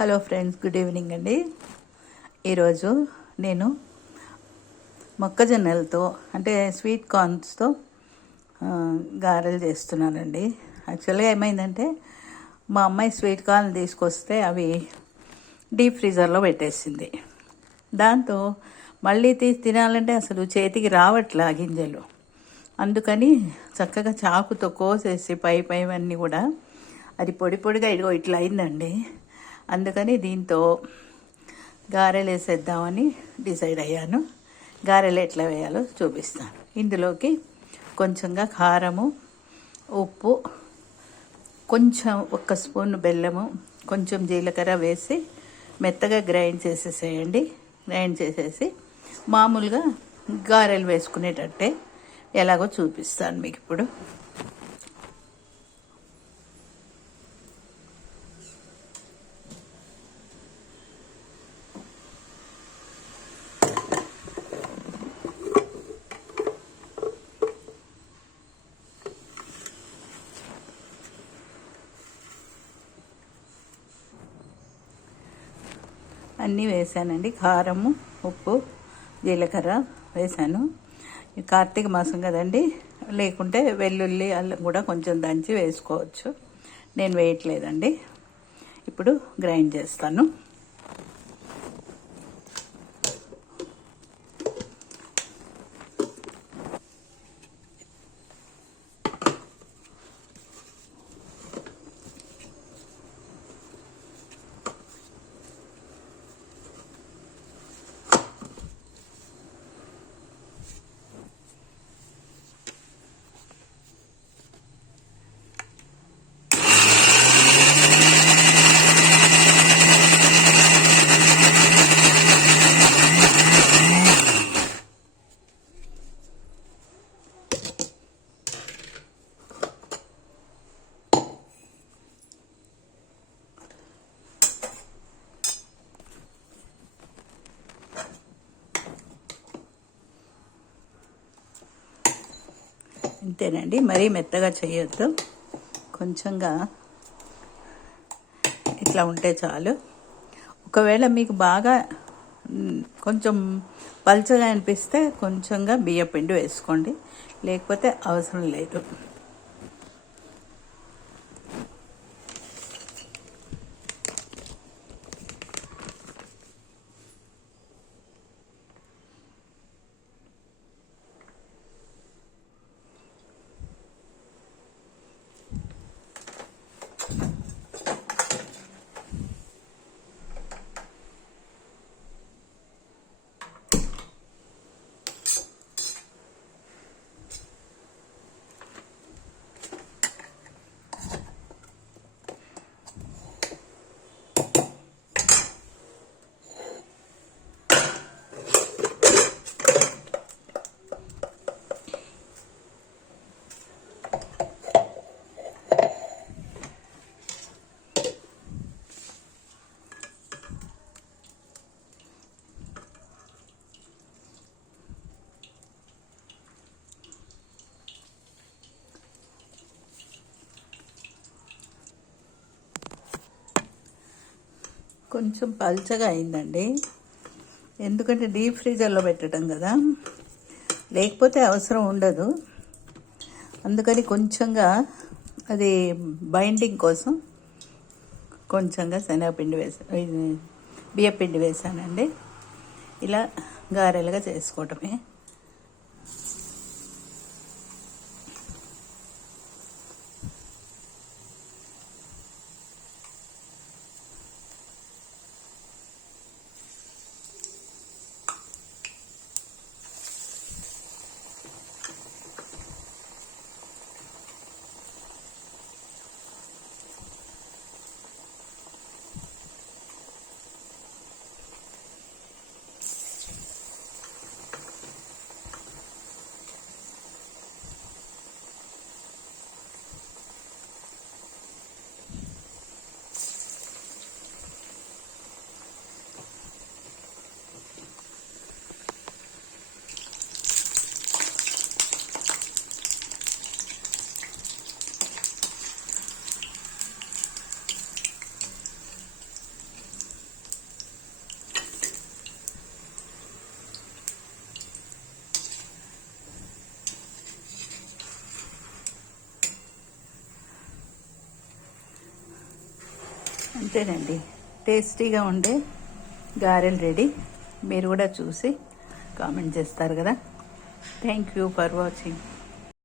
Hello friends, good evening అండి. ఈరోజు నేను మొక్కజొన్నలతో అంటే స్వీట్ కార్న్స్తో గారెలు చేస్తున్నానండి. యాక్చువల్గా ఏమైందంటే మా అమ్మాయి స్వీట్ కార్న్ తీసుకొస్తే అవి డీప్ ఫ్రీజర్లో పెట్టేసింది. దాంతో మళ్ళీ తీసి తినాలంటే అసలు చేతికి రావట్లే గింజలు. అందుకని చక్కగా చాకుతో కోసేసి పైవన్నీ కూడా అది పొడి పొడిగా ఇట్లా అయిందండి. అందుకని దీంతో గారెలు వేసేద్దామని డిసైడ్ అయ్యాను. గారెలు ఎట్లా వేయాలో చూపిస్తాను. ఇందులోకి కొంచెంగా కారము, ఉప్పు, కొంచెం 1 స్పూన్ బెల్లము, కొంచెం జీలకర్ర వేసి మెత్తగా గ్రైండ్ చేసేసేయండి. గ్రైండ్ చేసేసి మామూలుగా గారెలు వేసుకునేటట్టే ఎలాగో చూపిస్తాను మీకు ఇప్పుడు. అన్నీ వేసానండి. కారము, ఉప్పు, జీలకర్ర వేసాను. కార్తీక మాసం కదండి, లేకుంటే వెల్లుల్లి అల్లం కూడా కొంచెం దంచి వేసుకోవచ్చు. నేను వేయట్లేదండి. ఇప్పుడు గ్రైండ్ చేస్తాను. ఇంతేనండి, మరీ మెత్తగా చేయొద్దు. కొంచెంగా ఇట్లా ఉంటే చాలు. ఒకవేళ మీకు బాగా కొంచెం పల్చగా అనిపిస్తే కొంచెంగా బియ్యపిండి వేసుకోండి, లేకపోతే అవసరం లేదు. కొంచెం పల్చగా అయిందండి, ఎందుకంటే డీప్ ఫ్రీజర్లో పెట్టడం కదా, లేకపోతే అవసరం ఉండదు. అందుకని కొంచెంగా అది బైండింగ్ కోసం కొంచెంగా శనగపిండి బియ్యపిండి వేసానండి. ఇలా గారెలుగా చేసుకోవటమే. అంతేనండి, టేస్టీగా ఉండే గారెలు రెడీ. మీరు కూడా చూసి కామెంట్ చేస్తారు కదా. Thank you for watching.